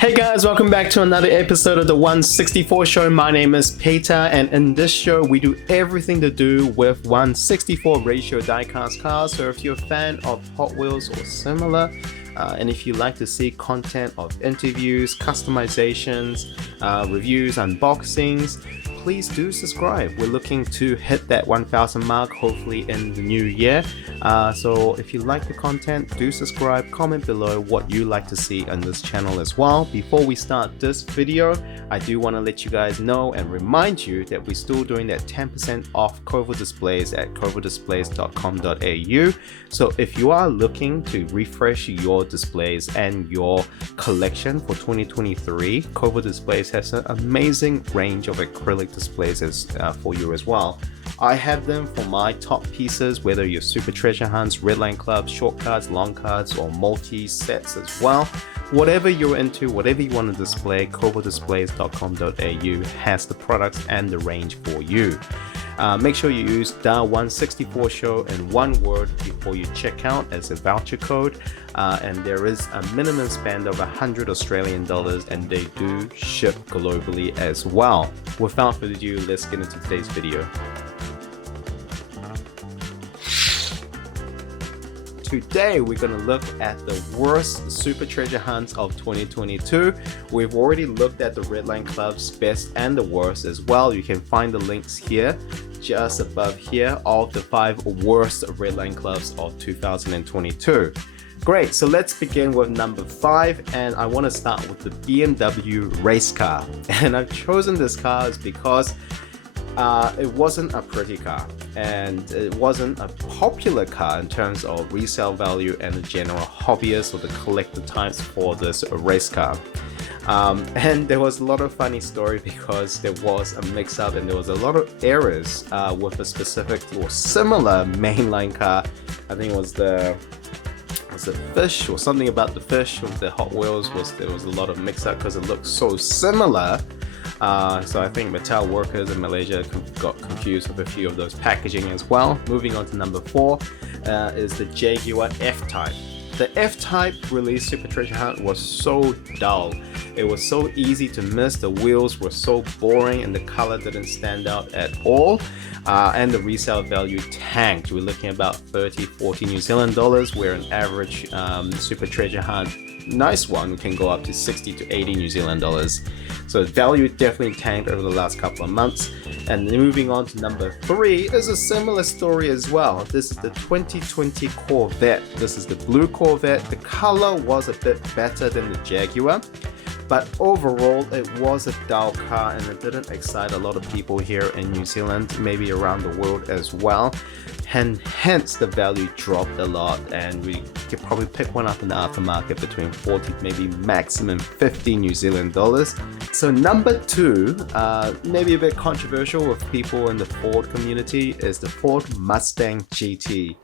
Hey guys, welcome back to another episode of the 164 Show. My name is Peter, and in this show we do everything to do with 164 ratio diecast cars. So if you're a fan of Hot Wheels or similar, and if you like to see content of interviews, customizations, reviews, unboxings, please do subscribe. We're looking to hit that 1,000 mark hopefully in the new year. So if you like the content, do subscribe, comment below what you like to see on this channel as well. Before we start this video, I do want to let you guys know and remind you that we're still doing that 10% off Kovo displays at kovodisplays.com.au. So if you are looking to refresh your displays and your collection for 2023, Kovo Displays has an amazing range of acrylic displays for you as well. I have them for my top pieces, whether you're Super Treasure Hunts, Redline Clubs, short cards, long cards, or multi-sets as well. Whatever you're into, whatever you want to display, kovodisplays.com.au has the products and the range for you. Make sure you use DA164SHOW in one word before you check out as a voucher code, and there is a minimum spend of 100 Australian dollars, and they do ship globally as well. Without further ado, let's get into today's video. Today we're going to look at the worst Super Treasure Hunts of 2022. We've already looked at the Redline Club's best and the worst as well. You can find the links here, just above here, of the 5 worst Redline Clubs of 2022. Great, so let's begin with number 5, and I want to start with the BMW race car. And I've chosen this car is because it wasn't a pretty car, and it wasn't a popular car in terms of resale value and the general hobbyist or the collector types for this race car. And there was a lot of funny story because there was a mix-up and there was a lot of errors with a specific or similar mainline car. I think it was the fish or something about the fish with the Hot Wheels. There was a lot of mix-up because it looked so similar. So I think Mattel workers in Malaysia got confused with a few of those packaging as well. Moving on to number 4 is the Jaguar F-Type. The F-Type release Super Treasure Hunt was so dull. It was so easy to miss. The wheels were so boring and the color didn't stand out at all. And the resale value tanked. We're looking at about 30-40 New Zealand dollars, where an average Super Treasure Hunt nice one can go up to 60 to 80 New Zealand dollars. So value definitely tanked over the last couple of months. And moving on to number 3 is a similar story as well. This is the 2020 Corvette. This is the blue Corvette. The color was a bit better than the Jaguar, but overall it was a dull car and it didn't excite a lot of people here in New Zealand, maybe around the world as well. And hence the value dropped a lot, and we could probably pick one up in the aftermarket between 40, maybe maximum 50 New Zealand dollars. So number 2, maybe a bit controversial with people in the Ford community, is the Ford Mustang GT.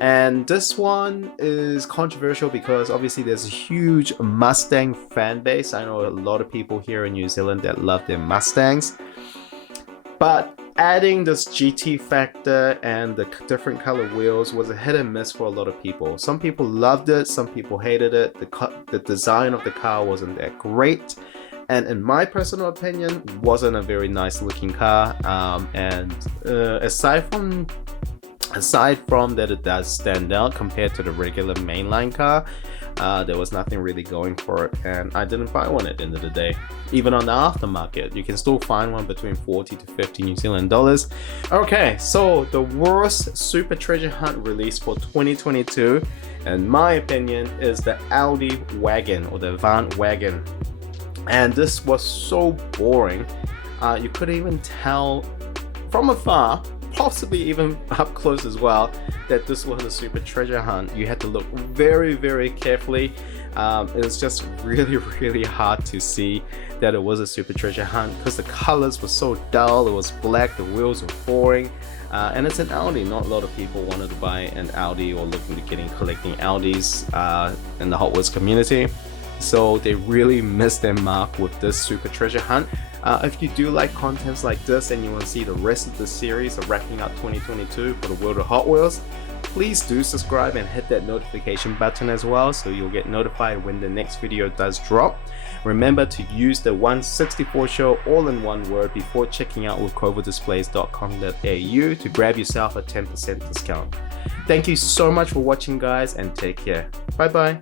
And this one is controversial because obviously there's a huge Mustang fan base. I know a lot of people here in New Zealand that love their Mustangs, but adding this GT factor and the different color wheels was a hit and miss for a lot of people. Some people loved it, some people hated it. The design of the car wasn't that great, and in my personal opinion, wasn't a very nice looking car. Aside from that, it does stand out compared to the regular mainline car. There was nothing really going for it, and I didn't buy one at the end of the day. Even on the aftermarket, you can still find one between 40 to 50 New Zealand dollars. Okay, so the worst Super Treasure Hunt release for 2022, in my opinion, is the Audi wagon or the Avant wagon. And this was so boring. You couldn't even tell from afar, possibly even up close as well, that this was a Super Treasure Hunt. You had to look very, very carefully. It was just really, really hard to see that it was a Super Treasure Hunt because the colors were so dull. It was black, the wheels were boring, and it's an Audi. Not a lot of people wanted to buy an Audi or looking to collecting Audis in the Hot Wheels community. So they really missed their mark with this Super Treasure Hunt. If you do like contents like this and you want to see the rest of the series of wrapping up 2022 for the world of Hot Wheels, please do subscribe and hit that notification button as well, so you'll get notified when the next video does drop. Remember to use the 164 show all in one word before checking out with quovadisplays.com.au to grab yourself a 10% discount. Thank you so much for watching, guys, and take care. Bye bye.